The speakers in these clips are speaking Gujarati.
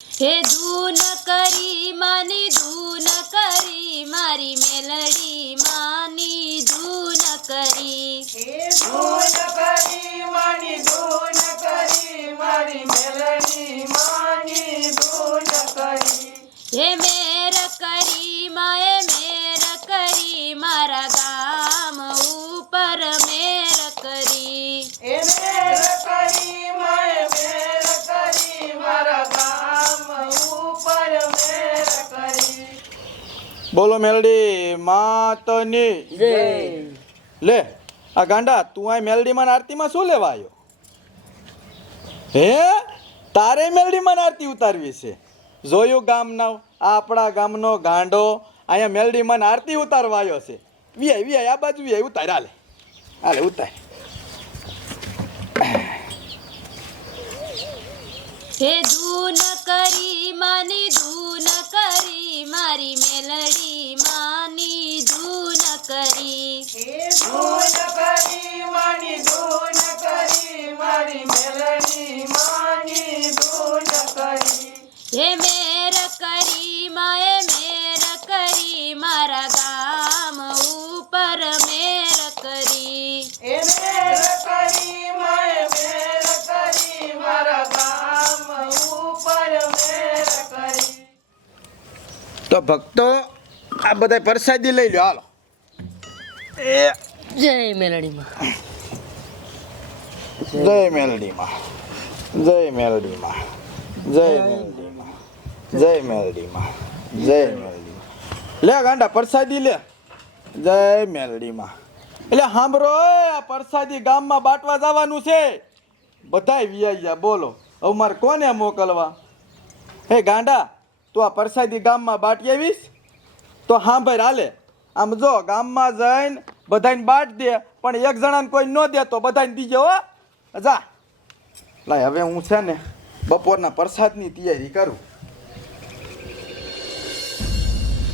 હે ધૂન કરી માની ધૂન કરી મારી મેલડી માની ધૂન કરી. ધૂન કરી માની ધૂન કરી મારી મેલડી માની ધૂન કરી. હે મેર બોલો મેલડી માતની. લે આ ગાંડા તું આ મેલડીમાં આરતીમાં શું લેવા આવ્યો હે? તારે મેલડીમાં માં આરતી ઉતારવી છે. જોયું ગામના આ આપણા ગામનો ગાંડો અહીંયા મેલડીમાં આરતી ઉતારવા આવ્યો છે. વિયાય વિયાય આ બાજુ વિયાય ઉતાર હાલે. હાલે ઉતાર. હે ધૂન કરી માની ધૂન ધૂન કરી માની ધૂન કરી મારી મેલડી માની ધૂન કરી હે મેર કરી માએ મેર કરી મારા ગામ ઉપર મેર કરી. એ મેર કરી માય મેર કરી મારા ગામ ઉપર મેર કરી. તો ભક્તો આ બધા પ્રસાદી લઈ લો હાલો. એ જય મેલડીમાં. જય મેલડીમાં. જય મેલડીમાં. જય મેલડીમાં. જય મેલડીમાં. જય મેલડીમાં. લે ગાંડા પ્રસાદી લે. જય મેલડીમાં. એટલે સાંભળો આ પ્રસાદી ગામમાં બાટવા જવાનું છે. બધાય વિયાઈ ગયા બોલો. હવે મારે કોને મોકલવા? હે ગાંડા તું આ પ્રસાદી ગામમાં બાટી આવીશ? તો હા ભાઈ હાલે. આમ જો ગામમાં જઈને બધાને બાટ દે પણ એક જણાને કોઈ ન દે તો બધાને દીજે હો. જા. લાય હવે હું છે ને બપોરના પ્રસાદની તૈયારી કરું.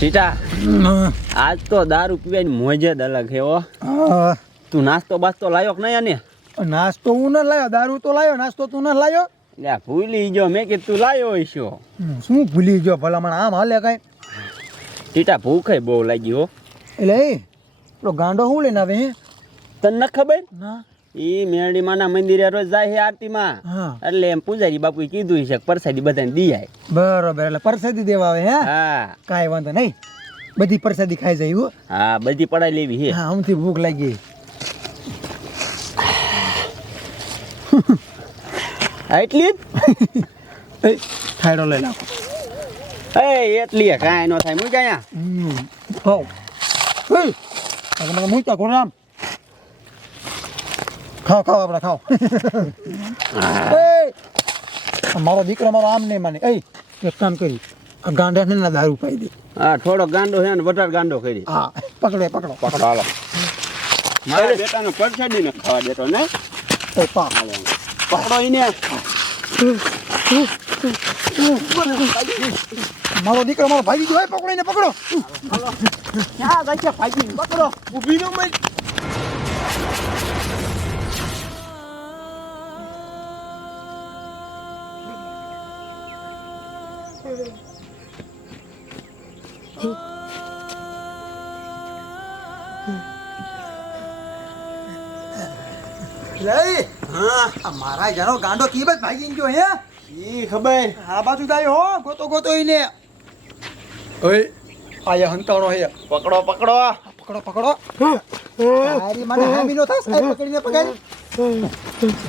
ચીટા આજ તો દારૂ પીવાની મોજ જ અલગ છે હો. હા, તું નાસ્તો બાસ્તો લાયો કે નહીં ને નાસ્તો હું ન લાયો દારૂ તો લાયો નાસ્તો તું ન લાયો? લે ભૂલી ગયો મેં કીધું તું લાયો હશો. શું ભૂલી ગયો ભલામણ આમ હાલે કઈ? ચીટા ભૂખે બહુ લાગી હો. એટલે પેલો ગાંડો શું લઈને આવે હે? તને ન ખબર? ના. ઈ મેરડી માના મંદિરે રોજ જાય છે આરતીમાં. હા. એટલે એમ પૂજારી બાપુએ કીધું છે પ્રસાદી બધાને દી જાય બરોબર એટલે પરસાદી દેવા આવે હે? હા. કાંઈ વાંધો નહીં. બધી પરસાદી ખાઈ જાય હો. હા બધી પડાઈ લેવી છે હા આમથી ભૂખ લાગી. હા, એટલી જ? એ થાયડો લઈ લાવો. એ એટલી કાંઈ ન થાય. મૂક અહીંયા. હમ. એ તમે મૂક્યા આમ ખાઓ ખાઓ આપણે ખાઓ. મારો દીકરો મારો આમ નહીં માને. એ એક કામ કરી. આ ગાંડાને ના દારૂ પાઈ દે. હા થોડો ગાંડો છે ને વધારે ગાંડો કરી. હા પકડો પકડો. પકડો હાલો. મારા બેટાનો પ્રસાદી ને ખાવા દેતો ને? પા પકડો એને. મારો દીકરો મારો ભાગી ગયો એ પકડો. ક્યાં છે ભાગી પકડો. ઊભી નો મત લઈ. હા મારા જણો ગાંડો કી ભાગી ગયો હે? ઈ ખબર? આ બાજુ જાય હો ગોતો ગોતો ઈને ઓય. આયા હંતાણો હે. પકડો પકડો. પકડો પકડો. તારી મને હામી નો થાસ આ પકડીને પકડ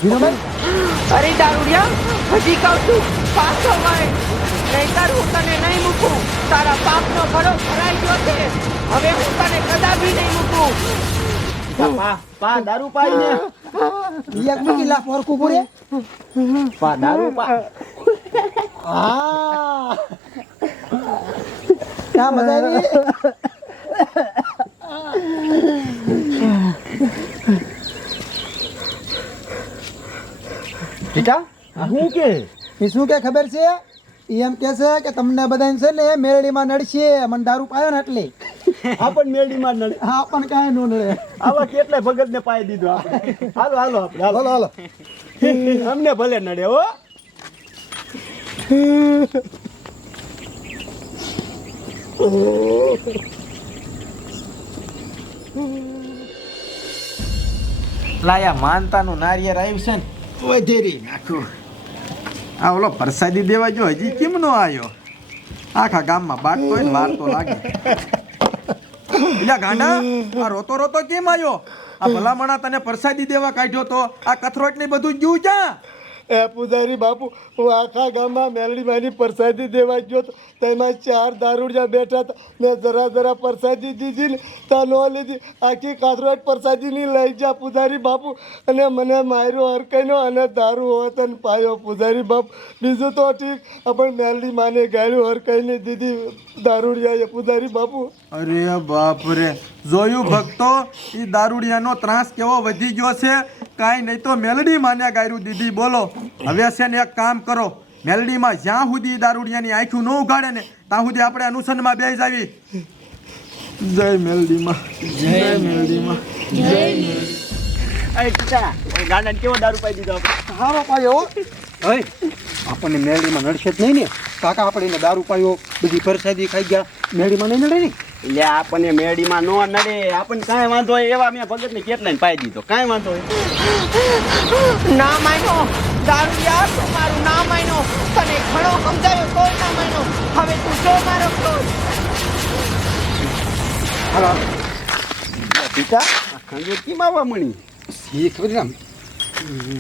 વિનોભાઈ અરે દારૂડિયા હજી કહું છું પાછો વળ. નહીંતર હું તને નહીં મૂકું. તારા પાપનો ભરો ભરાઈ ગયો છે. હવે હું તને કદાપી નહીં મૂકું. પા પા દારૂ પાઈને. એક મૂકી લાખ વરકું પૂરે પા દારૂ પા. આ ક્યાં મજા આવી બેટા હું કે? એ શું કે ખબર છે? એમ કે છે કે તમને બધાને છે ને મેરડીમાં નડશે મને દારૂ પાયો ને એટલે. આપણ પણ મેરડી માં નડે. હા પણ કાંઈ નો નડે. આવા કેટલાય ભગત ને પાઈ દીધો આપણે. હાલો હાલો આપણે હાલો હાલો. અમને ભલે નડે હો. લાયા માનતાનું નારિયેર આવ્યું છે વધેરી નાખ્યું આ ઓલો પ્રસાદી દેવા જો હજી કેમ નો આવ્યો? આખા ગામમાં બાટતો હોય ને, વાર લાગે. એટલે ગાંડા, આ રોતો રોતો કેમ આવ્યો? આ ભલામણા તને પ્રસાદી દેવા કાઢ્યો તો, આ કથરોટ ને બધું ગયું ક્યાં? એ પૂજારી બાપુ, હું આખા ગામમાં મેલડી માની પ્રસાદી દેવા ગયો હતો તેમાં ચાર દારૂડિયા બેઠા હતા. મેં જરા જરા પ્રસાદી દીધી ને ત્યાં ન લીધી. આખી કાથરોટ પ્રસાદીની લઈ જા પૂજારી બાપુ. અને મને માર્યો હરકાઈનો અને દારૂ હોતન પાયો પૂજારી બાપુ. બીજું તો ઠીક, પણ મેલડી માને ગાળ્યું હરકાઈને દીધી દારૂડિયાએ પૂજારી બાપુ. અરે બાપ રે જોયું ભક્તો એ દારૂડિયાનો ત્રાસ કેવો વધી ગયો છે? કાંઈ નહીં તો મેલડી માન્યા ગાયરું દીદી બોલો. હવે છે ને એક કામ કરો. મેલડીમાં જ્યાં સુધી દારૂડિયાની આંખું ન ઉગાડે ને ત્યાં સુધી આપણે અનુસંધમાં બે જાવી. જય મેલડીમાં. જય મેલડીમાં. જય એ કેવો દારૂ પાઈ દીધો? હારો પાયો. હે આપણને મેલડીમાં નડશે જ નહીં ને. કાકા આપણે દારૂ પાયો બધી પરસાદી ખાઈ ગયા. મેળીમાં નહીં નડે ને? એટલે આપણને મેડીમાં નો નડે. આપણને કાંઈ વાંધો હોય એવા મેં ભગતને કેટલાય પાઈ દીધો. કાંઈ વાંધો હોય ના માનો દારૂ યાર તો મારું ના માનો તને ઘણો સમજાયો તો ના માન્યો. હવે તું જો મારો હાલો પિતા આ ખંજોર કેમ આવવા મળી. શીખ ને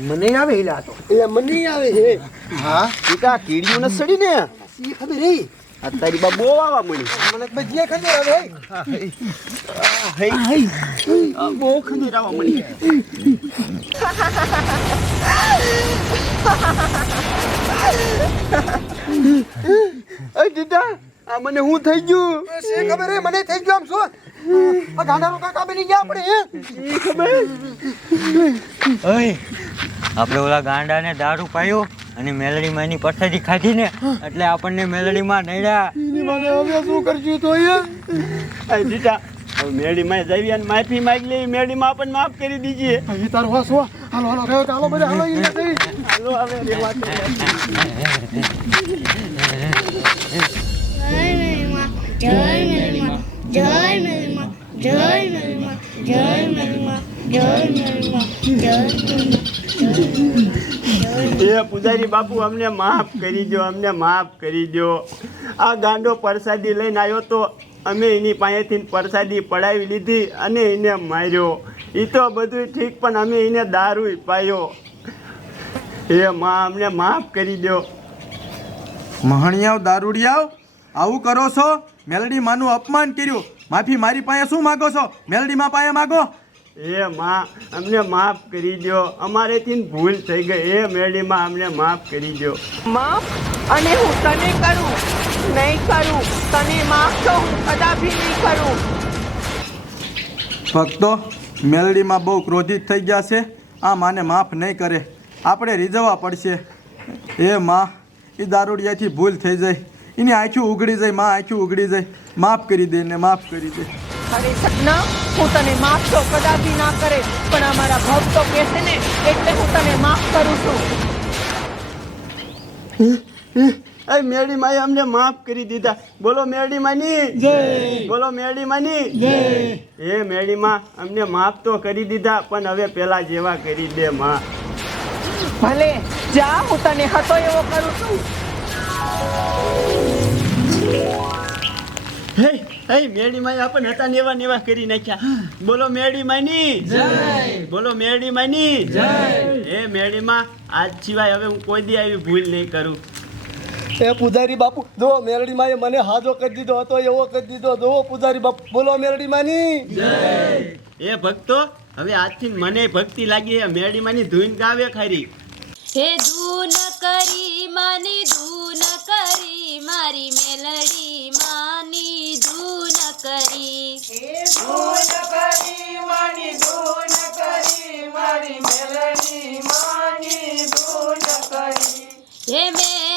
મને આવે એલા તો. એ મને આવે હે હા? ટીટા કીડીયું ન સડી ને. એ ખબર હે. આ તારી બા બહુ આવવા મળી. મને બધી ખબર આવે આ બહુ ખંજોર આવવા મળી. અ દીદા આ મને હું થઈ ગયું? એ ખબર હે મને થઈ ગયું આમ શું? આ ગાંડાનો કાકા બની ગયા આપણે ઓય આપણે ઓલા ગાંડાને દારૂ પાયો અને મેલડીમાં એની પરસાદી ખાધી ને એટલે આપણને મેલડીમાં નડ્યા. મને હવે શું કરશું તો એ આ ટીટા હવે જઈએ અને માફી માંગી લઈ મેળીમાં આપણને માફ કરી દીજીએ. તારો વાસ હો હાલો હાલો રહ્યો હાલો બધા હાલો હાલો હવે રે વાત જય મેરીમાં જય મેરીમાં જય જય મેરીમાં જય મેરીમાં જય મેરીમાં જય એ પૂજારી બાપુ અમને માફ કરી દો અમને માફ કરી દો. આ ગાંડો પ્રસાદી લઈને આવ્યો તો અમે એની પાસેથી પ્રસાદી પડાવી લીધી અને એને માર્યો. એ તો બધું ઠીક પણ અમે એને દારૂ પાયો એ માં અમને માફ કરી દો. મહણિયાવ દારૂડિયાવ? આવું કરો છો? મેલડી માનું અપમાન કર્યું. માફી મારી પાસે શું માગો છો? મેલડી માં પાસે માગો. એ માં અમને માફ કરી દો અમારેથી ભૂલ થઈ ગઈ. એ મેડીમાં અમને માફ કરી દો માફ? અને હું તને કરું? નહીં કરું. તને માફ તો હું કદાપી નહીં કરું. ભક્તો મેલડીમાં બહુ ક્રોધિત થઈ ગયા છે. આ માને માફ નહીં કરે. આપણે રીઝવવા પડશે. એ માં એ દારૂડિયાથી ભૂલ થઈ જાય. એની આંખી ઉઘડી જાય માં આંખી ઉઘડી જાય. માફ કરી દે ને માફ કરી દે. અરે સપના હું તને માફ તો કદાપી ના કરે પણ અમારા ભક્તો કહેશે ને એટલે હું તને માફ કરું છું. એ મેડીમાં અમને માફ કરી દીધા. બોલો મેડીમાની જય. બોલો મેડીમાની જય. એ મેડીમાં અમને માફ તો કરી દીધા પણ હવે પેલા જેવા કરી દે માં. ભલે જા હું તને હતો એવો કરું છું. હે હે મેડીમાં આપણને હતા નેવા નેવા કરી નાખ્યા. બોલો મેડીમાની જય. બોલો મેડીમાની જય. એ મેડીમાં આજ સિવાય હવે હું કોઈ દી આવી ભૂલ નહીં કરું. એ પૂજારી બાપુ જો મેરડી માએ મને હાજો કરી દીધો હતો એવો કરી દીધો. જો પૂજારી બાપુ બોલો મેરડી માની જય. એ ભક્તો હવે આજથી મને ભક્તિ લાગી હે મેરડી માની ધૂન ગાવે ખરી. હે ધૂન કરી માની ધૂન કરી મારી મેલડી માની કરી. ધૂન કરી માની ધૂન કરી મારી મેલડી માની ધૂન કરી. હે મેર